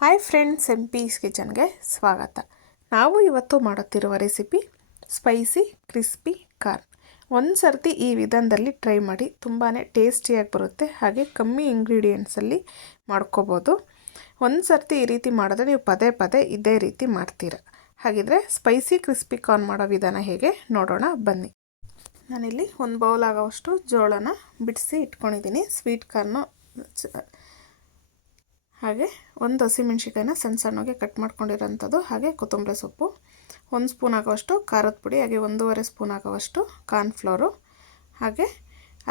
Hi friends, MP's ಕಿಚನ್ಗೆ ಸ್ವಾಗತ. ನಾವು ಇವತ್ತು ಮಾಡುತ್ತಿರುವ ರೆಸಿಪಿ ಸ್ಪೈಸಿ ಕ್ರಿಸ್ಪಿ ಕಾರ್ನ್. ಒಂದು ಸರ್ತಿ ಈ ವಿಧಾನದಲ್ಲಿ ಟ್ರೈ ಮಾಡಿ, ತುಂಬಾ ಟೇಸ್ಟಿಯಾಗಿ ಬರುತ್ತೆ. ಹಾಗೆ ಕಮ್ಮಿ ಇಂಗ್ರೀಡಿಯೆಂಟ್ಸಲ್ಲಿ ಮಾಡ್ಕೋಬೋದು. ಒಂದು ಸರ್ತಿ ಈ ರೀತಿ ಮಾಡಿದ್ರೆ ನೀವು ಪದೇ ಪದೇ ಇದೇ ರೀತಿ ಮಾಡ್ತೀರ. ಹಾಗಿದ್ರೆ ಸ್ಪೈಸಿ ಕ್ರಿಸ್ಪಿ ಕಾರ್ನ್ ಮಾಡೋ ವಿಧಾನ ಹೇಗೆ ನೋಡೋಣ ಬನ್ನಿ. ನಾನಿಲ್ಲಿ ಒಂದು ಬೌಲ್ ಆಗೋವಷ್ಟು ಜೋಳನ ಬಿಡಿಸಿ ಇಟ್ಕೊಂಡಿದ್ದೀನಿ. ಸ್ವೀಟ್ ಕಾರ್ನು ಹಾಗೆ ಒಂದು ಹಸಿಮೆಣ್ಸಿಕಾಯಿನ ಸಣ್ಣ ಸಣ್ಣಗೆ ಕಟ್ ಮಾಡ್ಕೊಂಡಿರೋಂಥದ್ದು, ಹಾಗೆ ಕೊತ್ತಂಬರಿ ಸೊಪ್ಪು, 1 ಸ್ಪೂನ್ ಆಗೋವಷ್ಟು ಖಾರದ ಪುಡಿ, ಹಾಗೆ 1.5 ಸ್ಪೂನ್ ಆಗೋವಷ್ಟು ಕಾರ್ನ್ಫ್ಲೋರು, ಹಾಗೆ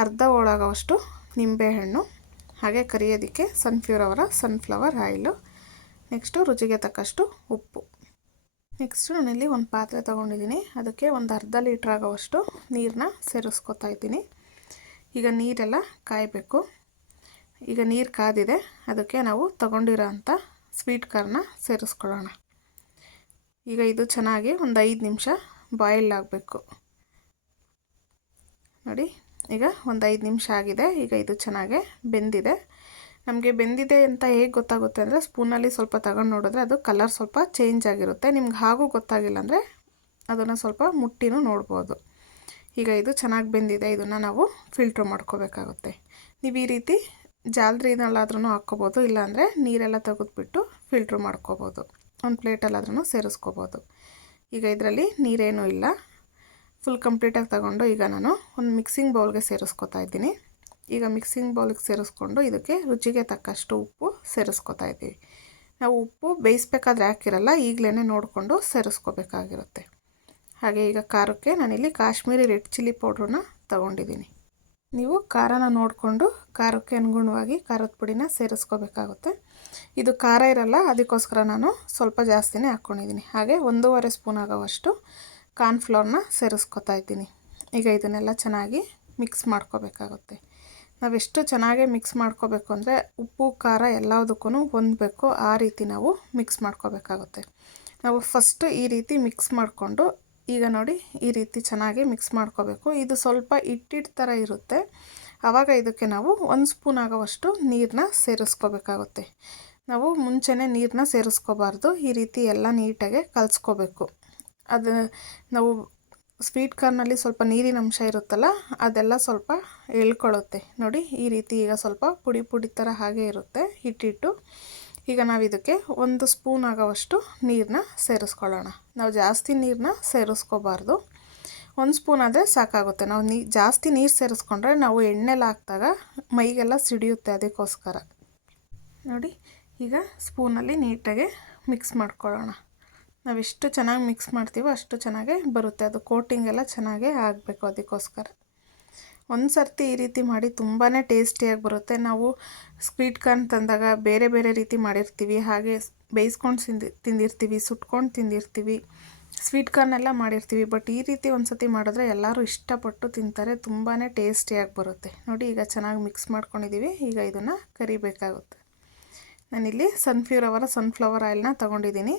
ಅರ್ಧ ಹೋಳಾಗೋವಷ್ಟು ನಿಂಬೆಹಣ್ಣು, ಹಾಗೆ ಕರಿಯೋದಕ್ಕೆ ಸನ್ಫ್ಲವರ್ ಆಯಿಲು, ನೆಕ್ಸ್ಟು ರುಚಿಗೆ ತಕ್ಕಷ್ಟು ಉಪ್ಪು. ನೆಕ್ಸ್ಟು ನಾನಿಲ್ಲಿ ಒಂದು ಪಾತ್ರೆ ತೊಗೊಂಡಿದ್ದೀನಿ. ಅದಕ್ಕೆ ಒಂದು ಅರ್ಧ ಲೀಟ್ರ್ ಆಗೋವಷ್ಟು ನೀರನ್ನ ಸೇರಿಸ್ಕೊತಾ ಇದ್ದೀನಿ. ಈಗ ನೀರೆಲ್ಲ ಕಾಯಬೇಕು. ಈಗ ನೀರು ಕಾದಿದೆ. ಅದಕ್ಕೆ ನಾವು ತಗೊಂಡಿರೋ ಅಂಥ ಸ್ವೀಟ್ ಕಾರ್ನ ಸೇರಿಸ್ಕೊಳ್ಳೋಣ. ಈಗ ಇದು ಚೆನ್ನಾಗಿ ಒಂದು 5 ನಿಮಿಷ ಬಾಯ್ಲ್ ಆಗಬೇಕು. ನೋಡಿ, ಈಗ ಒಂದು 5 ನಿಮಿಷ ಆಗಿದೆ. ಈಗ ಇದು ಚೆನ್ನಾಗಿ ಬೆಂದಿದೆ. ನಮಗೆ ಬೆಂದಿದೆ ಅಂತ ಹೇಗೆ ಗೊತ್ತಾಗುತ್ತೆ ಅಂದರೆ, ಸ್ಪೂನಲ್ಲಿ ಸ್ವಲ್ಪ ತಗೊಂಡು ನೋಡಿದ್ರೆ ಅದು ಕಲರ್ ಸ್ವಲ್ಪ ಚೇಂಜ್ ಆಗಿರುತ್ತೆ. ನಿಮ್ಗೆ ಹಾಗೂ ಗೊತ್ತಾಗಿಲ್ಲ ಅಂದರೆ ಅದನ್ನು ಸ್ವಲ್ಪ ಮುಟ್ಟಿನೂ ನೋಡ್ಬೋದು. ಈಗ ಇದು ಚೆನ್ನಾಗಿ ಬೆಂದಿದೆ. ಇದನ್ನು ನಾವು ಫಿಲ್ಟ್ರ್ ಮಾಡ್ಕೋಬೇಕಾಗುತ್ತೆ. ನೀವು ಈ ರೀತಿ ಜಾಲರಿನಲ್ಲಾದ್ರೂ ಹಾಕ್ಕೋಬೋದು, ಇಲ್ಲಾಂದರೆ ನೀರೆಲ್ಲ ತೆಗೆದುಬಿಟ್ಟು ಫಿಲ್ಟ್ರ್ ಮಾಡ್ಕೋಬೋದು. ಒಂದು ಪ್ಲೇಟಲ್ಲಾದ್ರೂ ಸೇರಿಸ್ಕೋಬೋದು. ಈಗ ಇದರಲ್ಲಿ ನೀರೇನೂ ಇಲ್ಲ. ಫುಲ್ ಕಂಪ್ಲೀಟಾಗಿ ತಗೊಂಡು ಈಗ ನಾನು ಒಂದು ಮಿಕ್ಸಿಂಗ್ ಬೌಲ್ಗೆ ಸೇರಿಸ್ಕೊತಾ ಇದ್ದೀನಿ. ಈಗ ಮಿಕ್ಸಿಂಗ್ ಬೌಲ್ಗೆ ಸೇರಿಸ್ಕೊಂಡು ಇದಕ್ಕೆ ರುಚಿಗೆ ತಕ್ಕಷ್ಟು ಉಪ್ಪು ಸೇರಿಸ್ಕೊತಾ ಇದ್ದೀವಿ. ನಾವು ಉಪ್ಪು ಬೇಯಿಸ್ಬೇಕಾದ್ರೆ ಹಾಕಿರಲ್ಲ, ಈಗಲೇ ನೋಡಿಕೊಂಡು ಸೇರಿಸ್ಕೋಬೇಕಾಗಿರುತ್ತೆ. ಹಾಗೆ ಈಗ ಖಾರಕ್ಕೆ ನಾನಿಲ್ಲಿ ಕಾಶ್ಮೀರಿ ರೆಡ್ ಚಿಲ್ಲಿ ಪೌಡ್ರನ್ನ ತೊಗೊಂಡಿದ್ದೀನಿ. ನೀವು ಖಾರನ ನೋಡಿಕೊಂಡು ಖಾರಕ್ಕೆ ಅನುಗುಣವಾಗಿ ಖಾರದ ಪುಡಿನ ಸೇರಿಸ್ಕೋಬೇಕಾಗುತ್ತೆ. ಇದು ಖಾರ ಇರಲ್ಲ, ಅದಕ್ಕೋಸ್ಕರ ನಾನು ಸ್ವಲ್ಪ ಜಾಸ್ತಿನೇ ಹಾಕ್ಕೊಂಡಿದ್ದೀನಿ. ಹಾಗೆ 1.5 ಸ್ಪೂನ್ ಆಗೋವಷ್ಟು ಕಾರ್ನ್ಫ್ಲೋರ್ನ ಸೇರಿಸ್ಕೊತಾ ಇದ್ದೀನಿ. ಈಗ ಇದನ್ನೆಲ್ಲ ಚೆನ್ನಾಗಿ ಮಿಕ್ಸ್ ಮಾಡ್ಕೋಬೇಕಾಗುತ್ತೆ. ನಾವೆಷ್ಟು ಚೆನ್ನಾಗಿ ಮಿಕ್ಸ್ ಮಾಡ್ಕೋಬೇಕು ಅಂದರೆ ಉಪ್ಪು ಖಾರ ಎಲ್ಲದಕ್ಕೂ ಹೊಂದಬೇಕು. ಆ ರೀತಿ ನಾವು ಮಿಕ್ಸ್ ಮಾಡ್ಕೋಬೇಕಾಗುತ್ತೆ. ನಾವು ಫಸ್ಟು ಈ ರೀತಿ ಮಿಕ್ಸ್ ಮಾಡಿಕೊಂಡು, ಈಗ ನೋಡಿ ಈ ರೀತಿ ಚೆನ್ನಾಗಿ ಮಿಕ್ಸ್ ಮಾಡ್ಕೋಬೇಕು. ಇದು ಸ್ವಲ್ಪ ಹಿಟ್ಟಿಟ್ಟು ಥರ ಇರುತ್ತೆ. ಆವಾಗ ಇದಕ್ಕೆ ನಾವು 1 ಸ್ಪೂನ್ ಆಗೋವಷ್ಟು ನೀರನ್ನ ಸೇರಿಸ್ಕೋಬೇಕಾಗುತ್ತೆ. ನಾವು ಮುಂಚೆನೇ ನೀರನ್ನ ಸೇರಿಸ್ಕೋಬಾರ್ದು. ಈ ರೀತಿ ಎಲ್ಲ ನೀಟಾಗಿ ಕಲಿಸ್ಕೋಬೇಕು. ಅದು ನಾವು ಸ್ವೀಟ್ ಕಾರ್ನಲ್ಲಿ ಸ್ವಲ್ಪ ನೀರಿನ ಅಂಶ ಇರುತ್ತಲ್ಲ, ಅದೆಲ್ಲ ಸ್ವಲ್ಪ ಎಳ್ಕೊಳ್ಳುತ್ತೆ. ನೋಡಿ ಈ ರೀತಿ ಈಗ ಸ್ವಲ್ಪ ಪುಡಿ ಪುಡಿ ಥರ ಹಾಗೆ ಇರುತ್ತೆ ಹಿಟ್ಟಿಟ್ಟು. ಈಗ ನಾವು ಇದಕ್ಕೆ 1 ಸ್ಪೂನ್ ಆಗೋವಷ್ಟು ನೀರನ್ನ ಸೇರಿಸ್ಕೊಳ್ಳೋಣ. ನಾವು ಜಾಸ್ತಿ ನೀರನ್ನ ಸೇರಿಸ್ಕೋಬಾರ್ದು. 1 ಸ್ಪೂನ್ ಆದರೆ ಸಾಕಾಗುತ್ತೆ. ನಾವು ಜಾಸ್ತಿ ನೀರು ಸೇರಿಸ್ಕೊಂಡ್ರೆ ನಾವು ಎಣ್ಣೆಲ್ಲ ಹಾಕಿದಾಗ ಮೈಗೆಲ್ಲ ಸಿಡಿಯುತ್ತೆ. ಅದಕ್ಕೋಸ್ಕರ ನೋಡಿ, ಈಗ ಸ್ಪೂನಲ್ಲಿ ನೀಟಾಗಿ ಮಿಕ್ಸ್ ಮಾಡ್ಕೊಳ್ಳೋಣ. ನಾವು ಎಷ್ಟು ಚೆನ್ನಾಗಿ ಮಿಕ್ಸ್ ಮಾಡ್ತೀವೋ ಅಷ್ಟು ಚೆನ್ನಾಗೇ ಬರುತ್ತೆ. ಅದು ಕೋಟಿಂಗ್ ಎಲ್ಲ ಚೆನ್ನಾಗೇ ಆಗಬೇಕು. ಅದಕ್ಕೋಸ್ಕರ ಒಂದು ಸರ್ತಿ ಈ ರೀತಿ ಮಾಡಿ ತುಂಬಾ ಟೇಸ್ಟಿಯಾಗಿ ಬರುತ್ತೆ. ನಾವು ಸ್ವೀಟ್ ಕಾರ್ನ್ ತಂದಾಗ ಬೇರೆ ಬೇರೆ ರೀತಿ ಮಾಡಿರ್ತೀವಿ. ಹಾಗೆ ಬೇಯಿಸ್ಕೊಂಡು ತಿಂದಿರ್ತೀವಿ, ಸುಟ್ಕೊಂಡು ತಿಂದಿರ್ತೀವಿ, ಸ್ವೀಟ್ ಕಾರ್ನೆಲ್ಲ ಮಾಡಿರ್ತೀವಿ. ಬಟ್ ಈ ರೀತಿ ಒಂದು ಸರ್ತಿ ಮಾಡಿದ್ರೆ ಎಲ್ಲರೂ ಇಷ್ಟಪಟ್ಟು ತಿಂತಾರೆ. ತುಂಬಾ ಟೇಸ್ಟಿಯಾಗಿ ಬರುತ್ತೆ. ನೋಡಿ, ಈಗ ಚೆನ್ನಾಗಿ ಮಿಕ್ಸ್ ಮಾಡ್ಕೊಂಡಿದ್ದೀವಿ. ಈಗ ಇದನ್ನು ಕರಿಬೇಕಾಗುತ್ತೆ. ನಾನಿಲ್ಲಿ ಸನ್ಫ್ಲವರ್ ಆಯಿಲ್ನ ತೊಗೊಂಡಿದ್ದೀನಿ.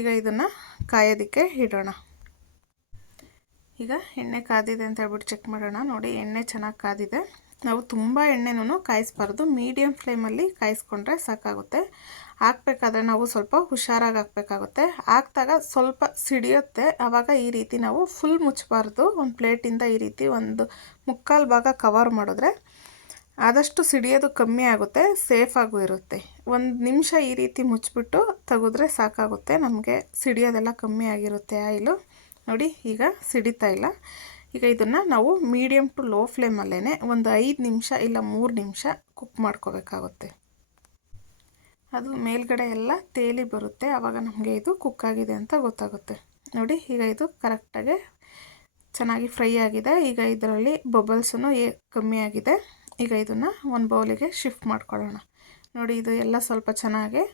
ಈಗ ಇದನ್ನು ಕಾಯೋದಕ್ಕೆ ಇಡೋಣ. ಈಗ ಎಣ್ಣೆ ಕಾದಿದೆ ಅಂತ ಹೇಳ್ಬಿಟ್ಟು ಚೆಕ್ ಮಾಡೋಣ. ನೋಡಿ, ಎಣ್ಣೆ ಚೆನ್ನಾಗಿ ಕಾದಿದೆ. ನಾವು ತುಂಬ ಎಣ್ಣೆನೂ ಕಾಯಿಸ್ಬಾರ್ದು, ಮೀಡಿಯಮ್ ಫ್ಲೇಮಲ್ಲಿ ಕಾಯಿಸ್ಕೊಂಡ್ರೆ ಸಾಕಾಗುತ್ತೆ. ಹಾಕಬೇಕಾದ್ರೆ ನಾವು ಸ್ವಲ್ಪ ಹುಷಾರಾಗಿ ಹಾಕಬೇಕಾಗುತ್ತೆ. ಹಾಕಿದಾಗ ಸ್ವಲ್ಪ ಸಿಡಿಯುತ್ತೆ. ಆವಾಗ ಈ ರೀತಿ ನಾವು ಫುಲ್ ಮುಚ್ಚಬಾರ್ದು. ಒಂದು ಪ್ಲೇಟಿಂದ ಈ ರೀತಿ ಒಂದು 3/4 ಭಾಗ ಕವರ್ ಮಾಡಿದ್ರೆ ಆದಷ್ಟು ಸಿಡಿಯೋದು ಕಮ್ಮಿ ಆಗುತ್ತೆ, ಸೇಫಾಗೂ ಇರುತ್ತೆ. 1 ನಿಮಿಷ ಈ ರೀತಿ ಮುಚ್ಚಿಬಿಟ್ಟು ತೆಗೆದ್ರೆ ಸಾಕಾಗುತ್ತೆ. ನಮಗೆ ಸಿಡಿಯೋದೆಲ್ಲ ಕಮ್ಮಿ ಆಗಿರುತ್ತೆ ಆಯಿಲು. ನೋಡಿ, ಈಗ ಸಿಡಿತಾ ಇಲ್ಲ. ಈಗ ಇದನ್ನು ನಾವು ಮೀಡಿಯಮ್ ಟು ಲೋ ಫ್ಲೇಮಲ್ಲೇ ಒಂದು 5 ನಿಮಿಷ ಇಲ್ಲ 3 ನಿಮಿಷ ಕುಕ್ ಮಾಡ್ಕೋಬೇಕಾಗುತ್ತೆ. ಅದು ಮೇಲ್ಗಡೆ ಎಲ್ಲ ತೇಲಿ ಬರುತ್ತೆ. ಆವಾಗ ನಮಗೆ ಇದು ಕುಕ್ ಆಗಿದೆ ಅಂತ ಗೊತ್ತಾಗುತ್ತೆ. ನೋಡಿ, ಈಗ ಇದು ಕರೆಕ್ಟಾಗಿ ಚೆನ್ನಾಗಿ ಫ್ರೈ ಆಗಿದೆ. ಈಗ ಇದರಲ್ಲಿ ಬಬಲ್ಸೂ ಕಮ್ಮಿ ಆಗಿದೆ. ಈಗ ಇದನ್ನು ಒಂದು ಬೌಲಿಗೆ ಶಿಫ್ಟ್ ಮಾಡ್ಕೊಳ್ಳೋಣ. ನೋಡಿ, ಇದು ಎಲ್ಲ ಸ್ವಲ್ಪ ಚೆನ್ನಾಗಿ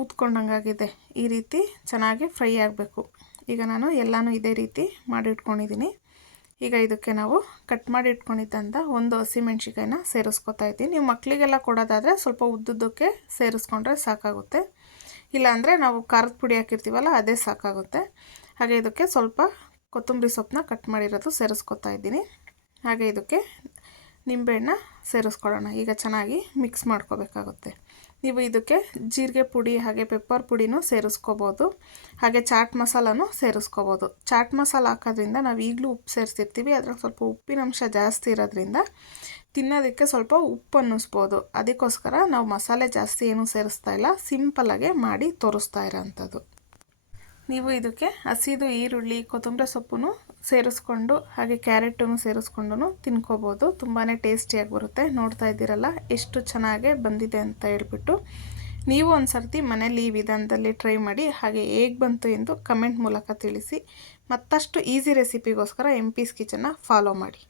ಊದ್ಕೊಂಡಂಗಾಗಿದೆ. ಈ ರೀತಿ ಚೆನ್ನಾಗಿ ಫ್ರೈ ಆಗಬೇಕು. ಈಗ ನಾನು ಎಲ್ಲನೂ ಇದೇ ರೀತಿ ಮಾಡಿ ಇಟ್ಕೊಂಡಿದ್ದೀನಿ. ಈಗ ಇದಕ್ಕೆ ನಾವು ಕಟ್ ಮಾಡಿ ಇಟ್ಕೊಂಡಿದ್ದಂಥ ಒಂದು ಹಸಿಮೆಣ್ಸಿಕಾಯಿನ ಸೇರಿಸ್ಕೊತಾ ಇದ್ದೀನಿ. ನೀವು ಮಕ್ಕಳಿಗೆಲ್ಲ ಕೊಡೋದಾದರೆ ಸ್ವಲ್ಪ ಉದ್ದುದ್ದಕ್ಕೆ ಸೇರಿಸ್ಕೊಂಡ್ರೆ ಸಾಕಾಗುತ್ತೆ. ಇಲ್ಲಾಂದರೆ ನಾವು ಖಾರದ ಪುಡಿ ಹಾಕಿರ್ತೀವಲ್ಲ, ಅದೇ ಸಾಕಾಗುತ್ತೆ. ಹಾಗೆ ಇದಕ್ಕೆ ಸ್ವಲ್ಪ ಕೊತ್ತಂಬರಿ ಸೊಪ್ಪನ್ನ ಕಟ್ ಮಾಡಿರೋದು ಸೇರಿಸ್ಕೊತಾ ಇದ್ದೀನಿ. ಹಾಗೆ ಇದಕ್ಕೆ ನಿಂಬೆಹಣ್ಣ ಸೇರಿಸ್ಕೊಳ್ಳೋಣ. ಈಗ ಚೆನ್ನಾಗಿ ಮಿಕ್ಸ್ ಮಾಡ್ಕೋಬೇಕಾಗುತ್ತೆ. ನೀವು ಇದಕ್ಕೆ ಜೀರಿಗೆ ಪುಡಿ ಹಾಗೆ ಪೆಪ್ಪರ್ ಪುಡಿನೂ ಸೇರಿಸ್ಕೋಬೋದು, ಹಾಗೆ ಚಾಟ್ ಮಸಾಲನೂ ಸೇರಿಸ್ಕೋಬೋದು. ಚಾಟ್ ಮಸಾಲ ಹಾಕೋದ್ರಿಂದ ನಾವು ಈಗಲೂ ಉಪ್ಪು ಸೇರಿಸಿರ್ತೀವಿ, ಅದ್ರಾಗ ಸ್ವಲ್ಪ ಉಪ್ಪಿನಂಶ ಜಾಸ್ತಿ ಇರೋದ್ರಿಂದ ತಿನ್ನೋದಕ್ಕೆ ಸ್ವಲ್ಪ ಉಪ್ಪು ಅನ್ನಿಸ್ಬೋದು. ಅದಕ್ಕೋಸ್ಕರ ನಾವು ಮಸಾಲೆ ಜಾಸ್ತಿ ಏನೂ ಸೇರಿಸ್ತಾ ಇಲ್ಲ, ಸಿಂಪಲ್ಲಾಗೆ ಮಾಡಿ ತೋರಿಸ್ತಾ ಇರೋಂಥದ್ದು. ನೀವು ಇದಕ್ಕೆ ಹಸಿದು ಈರುಳ್ಳಿ, ಕೊತ್ತಂಬರಿ ಸೊಪ್ಪು ಸೇರಿಸ್ಕೊಂಡು ಹಾಗೆ ಕ್ಯಾರೆಟನ್ನು ಸೇರಿಸ್ಕೊಂಡು ತಿನ್ಕೋಬೋದು. ತುಂಬಾ ಟೇಸ್ಟಿಯಾಗಿ ಬರುತ್ತೆ. ನೋಡ್ತಾ ಇದ್ದೀರಲ್ಲ ಎಷ್ಟು ಚೆನ್ನಾಗಿ ಬಂದಿದೆ ಅಂತ ಹೇಳ್ಬಿಟ್ಟು. ನೀವು ಒಂದು ಸರ್ತಿ ಮನೇಲಿ ಈ ವಿಧಾನದಲ್ಲಿ ಟ್ರೈ ಮಾಡಿ, ಹಾಗೆ ಹೇಗೆ ಬಂತು ಎಂದು ಕಮೆಂಟ್ ಮೂಲಕ ತಿಳಿಸಿ. ಮತ್ತಷ್ಟು ಈಸಿ ರೆಸಿಪಿಗೋಸ್ಕರ MP's ಕಿಚನ್ನ ಫಾಲೋ ಮಾಡಿ.